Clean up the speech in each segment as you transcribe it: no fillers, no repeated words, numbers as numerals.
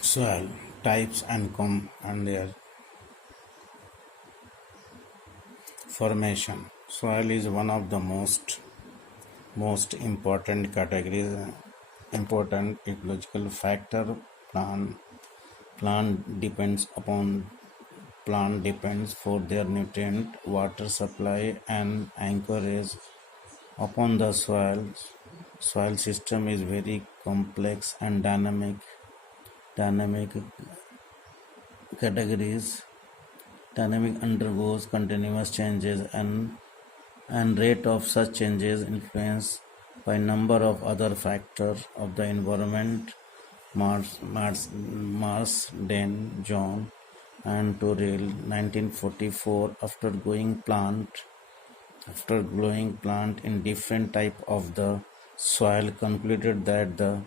Soil types and their formation. Soil is one of the most important categories, important ecological factor. Plant plant depends for their nutrient, water supply, and anchorage upon the soil. Soil system is very complex and dynamic categories. Dynamic undergoes continuous changes and rate of such changes influenced by number of other factors of the environment. Marsden, John, and Torrell, 1944, after growing plant in different type of the soil, concluded that the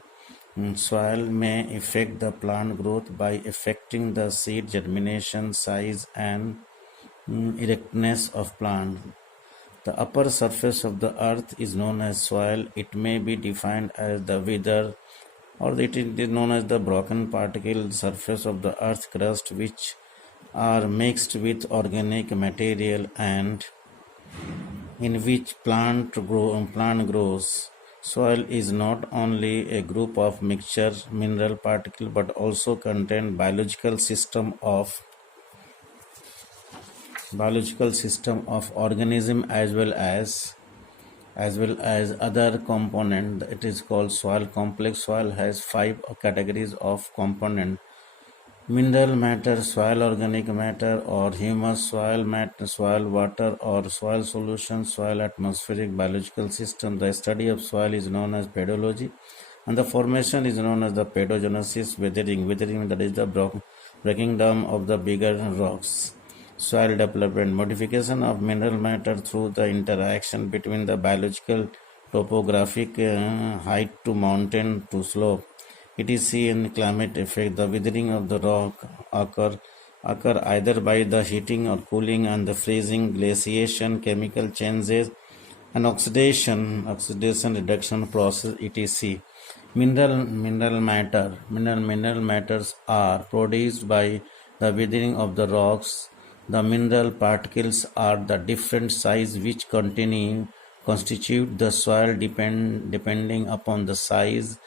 soil may affect the plant growth by affecting the seed germination, size, and erectness of plant. The upper surface of the earth is known as soil. It may be defined as the wither, or it is known as the broken particle surface of the earth crust, which are mixed with organic material and in which plant grows. Soil is not only a group of mixture mineral particles but also contain biological system of organism as well as other component. It is called soil complex. Soil has 5 categories of component: mineral matter, soil organic matter or humus, soil matter, soil water or soil solution, soil atmospheric biological system. The study of soil is known as pedology, and the formation is known as the pedogenesis. Weathering, that is the breaking down of the bigger rocks. Soil development, modification of mineral matter through the interaction between the biological topographic height to mountain to slope. It is seen in climate effect. The withering of the rock occur either by the heating or cooling and the freezing, glaciation, chemical changes, and oxidation reduction process, etc. Mineral matters are produced by the withering of the rocks. The mineral particles are the different size which constitute the soil depending upon the size.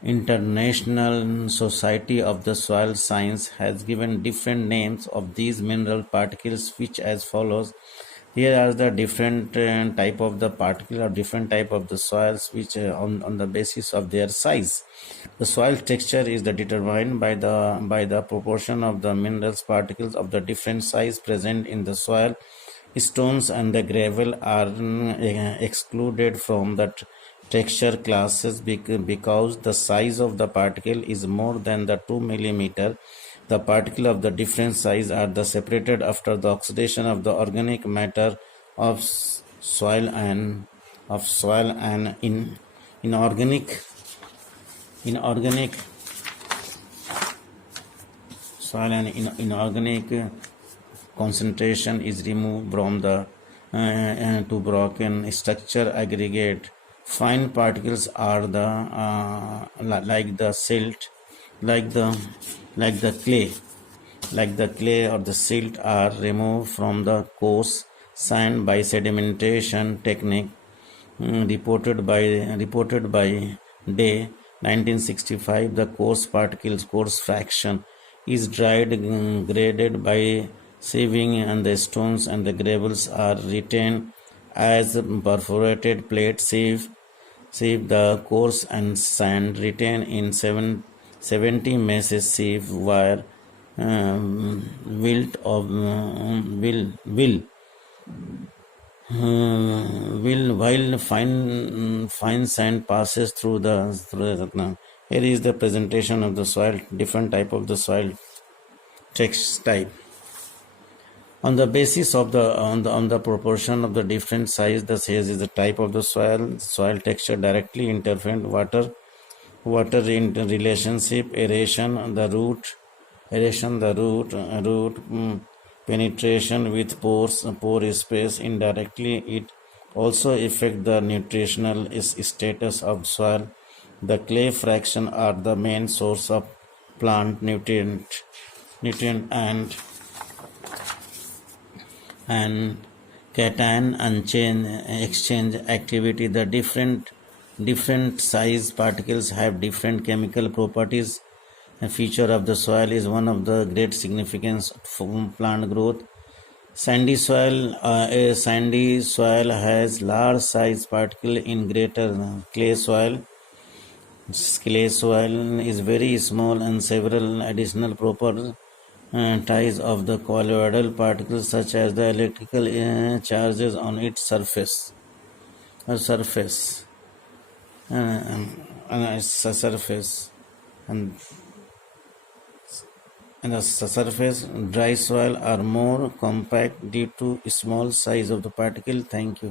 International Society of the Soil Science has given different names of these mineral particles, which as follows. Here are the different type of the particle or different type of the soils, which on the basis of their size. The soil texture is determined by the proportion of the minerals particles of the different size present in the soil. Stones and the gravel are excluded from the texture classes because the size of the particle is more than the 2 millimeter. The particles of the different size are separated after the oxidation of the organic matter of soil and inorganic soil and inorganic concentration is removed from the to broken structure aggregate. Fine particles are like the silt, like the clay or the silt are removed from the coarse sand by sedimentation technique. Reported by Day 1965, the coarse fraction is graded by sieving, and the stones and the gravels are retained as perforated plate sieve. The coarse and sand retained in 70 meshes sieve wire wilt of will while fine sand passes through the. Here is the presentation of the soil, different type of the soil text type. On the basis of the proportion of the different size, the size is the type of the soil texture directly interferent water in relationship, aeration the root penetration with pore space. Indirectly, it also affect the nutritional status of soil. The clay fraction are the main source of plant nutrient and cation exchange activity. The different size particles have different chemical properties. A feature of the soil is one of the great significance for plant growth. A sandy soil has large size particle in greater clay soil. Clay soil is very small and several additional properties of the colloidal particles such as the electrical charges on its surface surface its surface and the surface. Dry soil are more compact due to small size of the particle. Thank you.